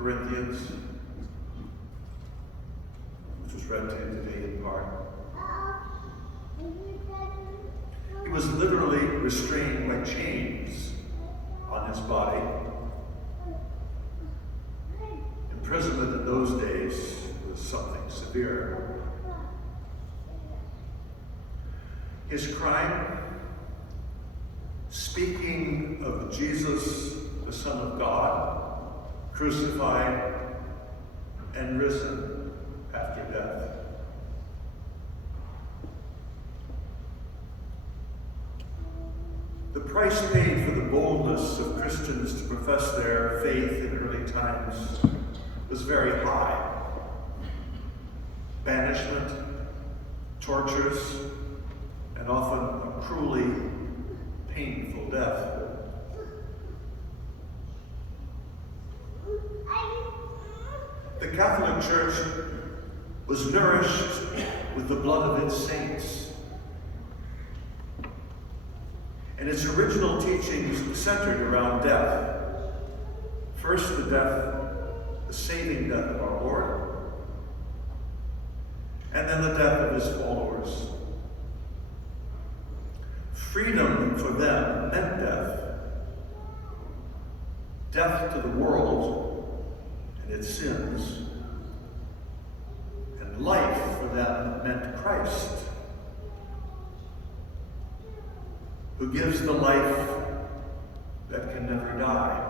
Corinthians, which was read to you today in part. He was literally restrained by chains on his body. Imprisonment in those days was something severe. His crime, speaking of Jesus, the Son of God, crucified and risen after death. The price paid for the boldness of Christians to profess their faith in early times was very high. Banishment, tortures, and often a cruelly painful death. The Catholic Church was nourished with the blood of its saints, and its original teachings centered around death. First, the saving death of our Lord, and then the death of his followers. Freedom for them meant death. Death to the world and its sins. And life for them meant Christ, who gives the life that can never die.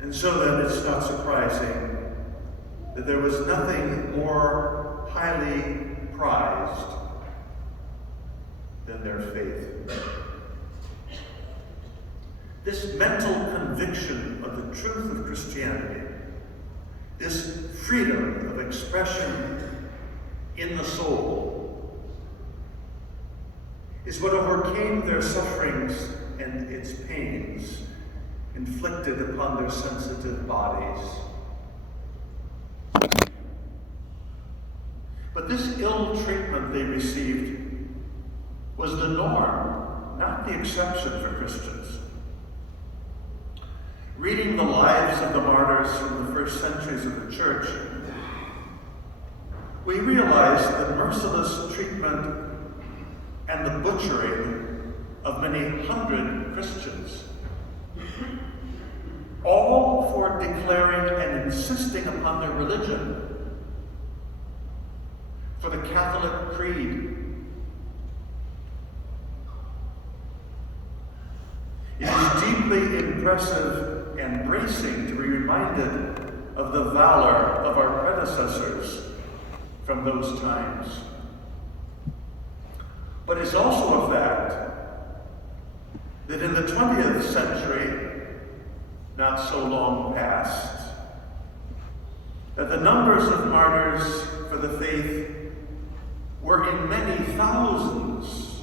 And so then it's not surprising that there was nothing more highly prized than their faith. This mental conviction of the truth of Christianity, this freedom of expression in the soul, is what overcame their sufferings and its pains inflicted upon their sensitive bodies. But this ill treatment they received was the norm, not the exception for Christians. Reading the lives of the martyrs from the first centuries of the Church, we realize the merciless treatment and the butchering of many hundred Christians, all for declaring and insisting upon their religion, for the Catholic creed. It is deeply impressive and bracing to be reminded of the valor of our predecessors from those times. But it's also a fact that in the 20th century, not so long past, that the numbers of martyrs for the faith were in many thousands,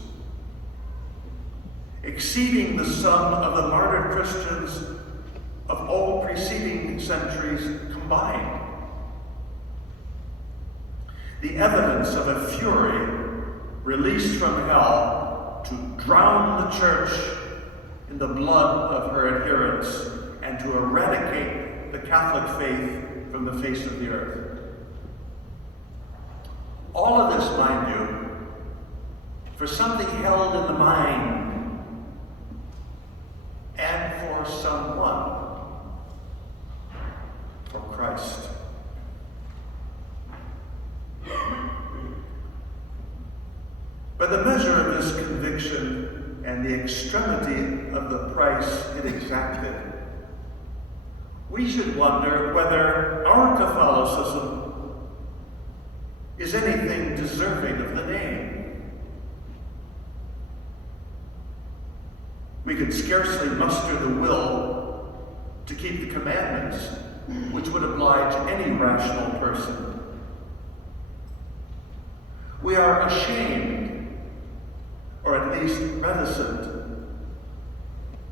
exceeding the sum of the martyred Christians of all preceding centuries combined. The evidence of a fury released from hell to drown the church in the blood of her adherents and to eradicate the Catholic faith from the face of the earth. All of this, mind you, for something held in the mind and for someone, for Christ. By the measure of this conviction and the extremity of the price it exacted, we should wonder whether our Catholicism is anything deserving of the name. We could scarcely muster the will to keep the commandments, which would oblige any rational person. We are ashamed, or at least reticent,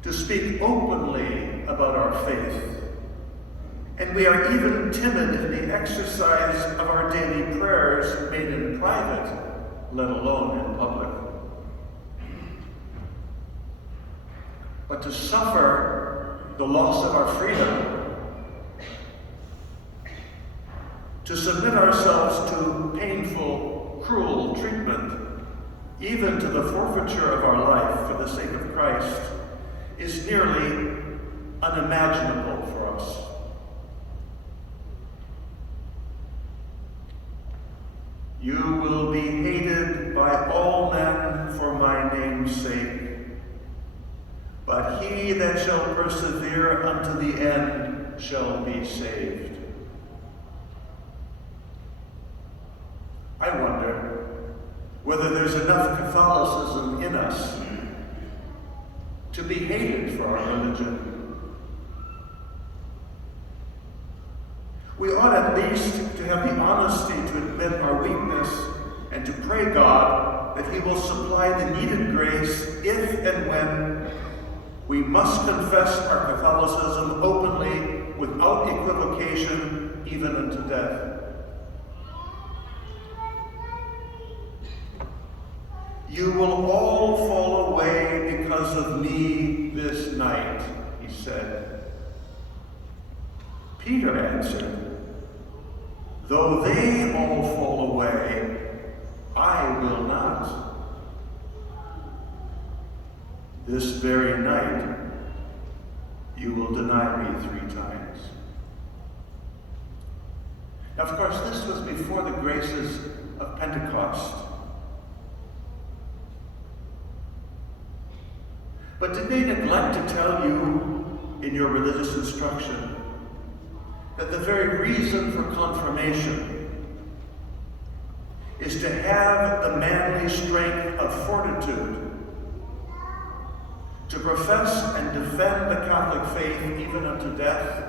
to speak openly about our faith. And we are even timid in the exercise of our daily prayers made in private, let alone in public. But to suffer the loss of our freedom, to submit ourselves to painful, cruel treatment, even to the forfeiture of our life for the sake of Christ, is nearly unimaginable for us. You will be hated by all men for my name's sake, but he that shall persevere unto the end shall be saved. I wonder whether there's enough Catholicism in us to be hated for our religion. We ought at least to have the honesty to admit our weakness and to pray God that he will supply the needed grace if and when we must confess our Catholicism openly, without equivocation, even unto death. You will all fall away because of me this night, he said. Peter answered, though they all fall away, I will not. This very night, you will deny me 3 times. Now, of course, this was before the graces of Pentecost. But did they neglect to tell you in your religious instruction that the very reason for confirmation is to have the manly strength of fortitude to profess and defend the Catholic faith even unto death?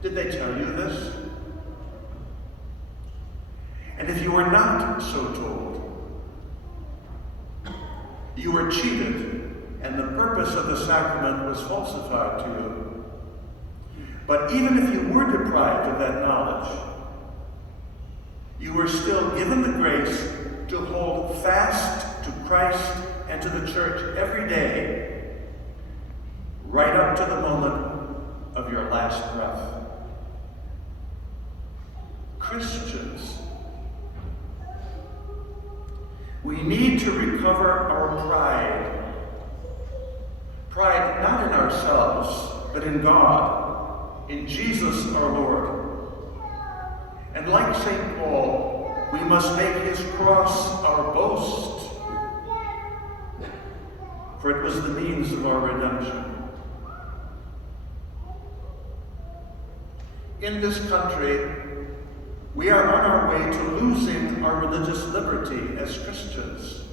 Did they tell you this? And if you were not so told, you were cheated, and the purpose of the sacrament was falsified to you. But even if you were deprived of that knowledge, you were still given the grace to hold fast to Christ and to the Church every day, right up to the moment of your last breath. Christians, we need to recover our pride. Pride not in ourselves, but in God, in Jesus our Lord. And like St. Paul, we must make his cross our boast, for it was the means of our redemption. In this country, we are on our way to losing our religious liberty as Christians.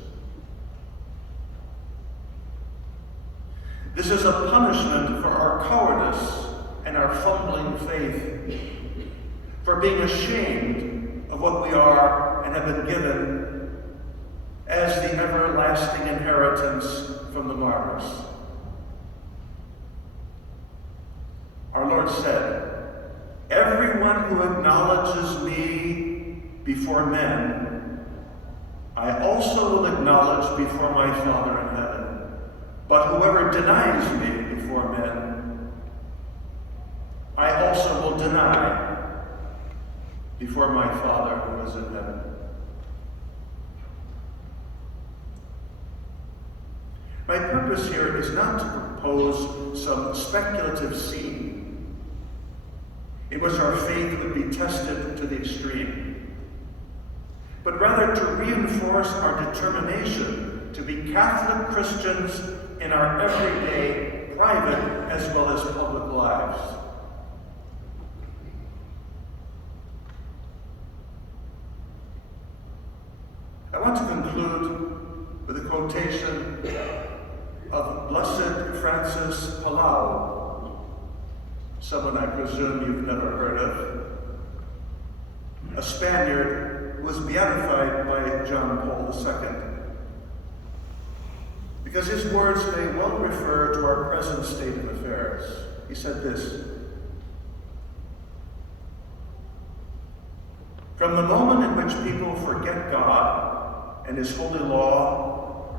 This is a punishment for our cowardice and our fumbling faith, for being ashamed of what we are and have been given as the everlasting inheritance from the martyrs. Our Lord said, everyone who acknowledges me before men, I also will acknowledge before my Father in heaven. But whoever denies me before men, I also will deny before my Father who is in heaven. My purpose here is not to propose some speculative scene in which our faith would be tested to the extreme, but rather to reinforce our determination to be Catholic Christians in our everyday, private, as well as public lives. I want to conclude with a quotation of Blessed Francis Palau, someone I presume you've never heard of, a Spaniard who was beatified by John Paul II, because his words may well refer to our present state of affairs. He said this: from the moment in which people forget God and his holy law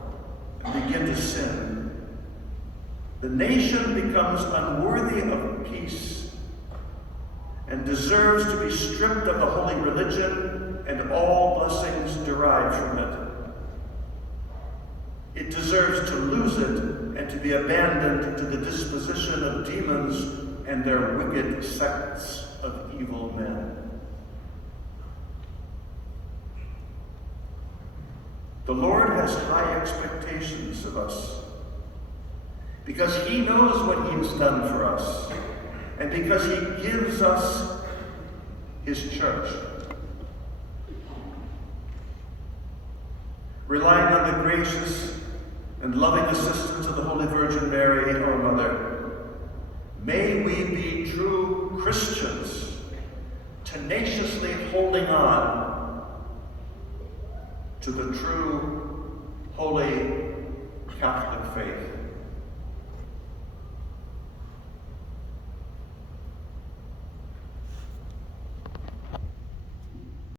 and begin to sin, the nation becomes unworthy of peace and deserves to be stripped of the holy religion and all blessings derived from it. It deserves to lose it and to be abandoned to the disposition of demons and their wicked sects of evil men. The Lord has high expectations of us because he knows what he has done for us and because he gives us his church. Relying on the gracious and loving assistance of the Holy Virgin Mary, our Mother, may we be true Christians, tenaciously holding on to the true, holy Catholic faith.